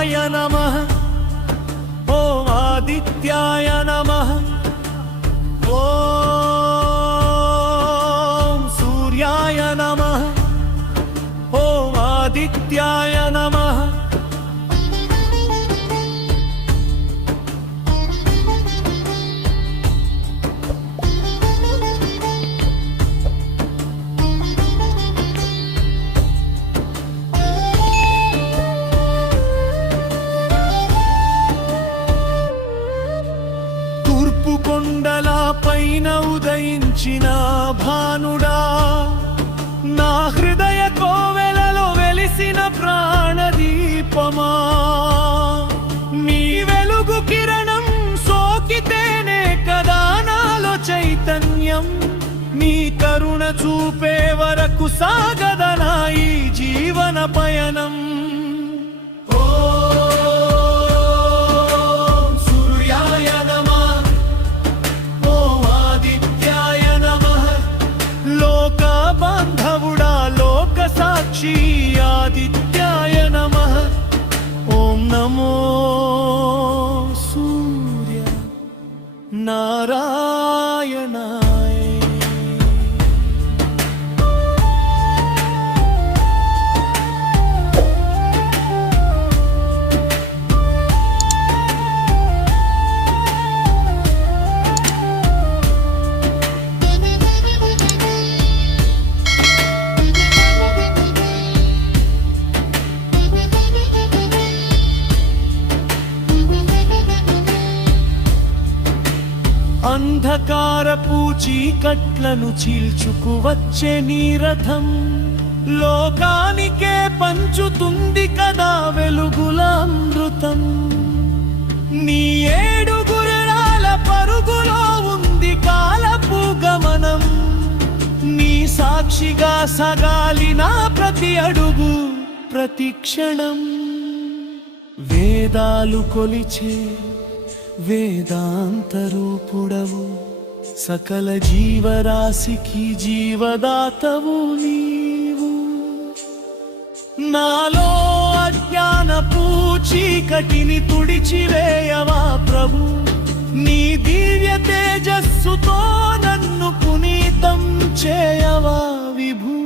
సూర్యాయ నమః ఓం ఆదిత్యాయ నమః ఓం సూర్యాయ నమః ఓం ఆదిత్యాయ నమః కొండలపైన ఉదయించిన భానుడా నా హృదయ కోవెలలో వెలిసిన ప్రాణదీపమా నీ వెలుగు కిరణం సోకితేనే కదా నాలో చైతన్యం నీ కరుణ చూపే వరకు సాగదనా ఈ జీవన పయనం బాంధవుడా లోక సాక్షి ఆదిత్యాయ నమః ఓం నమో సూర్య నారాయణాయ అంధకారపు చీకట్లను చీల్చుకు వచ్చే నీ రథం లోకానికే పంచుతుంది కదా వెలుగుల అమృతం నీ ఏడు గుర్రాల పరుగులో ఉంది కాలపు గమనం నీ సాక్షిగా సగాలిన ప్రతి అడుగు ప్రతి క్షణం వేదాలు కొలిచే వేదాంతరూపుడవు సకల జీవరాశికి జీవదాతవు నీవు నాలో అజ్ఞానపు చీకటిని తుడిచివేయవా ప్రభు నీ దివ్య తేజస్సుతో నన్ను పునీతం చేయవా విభూ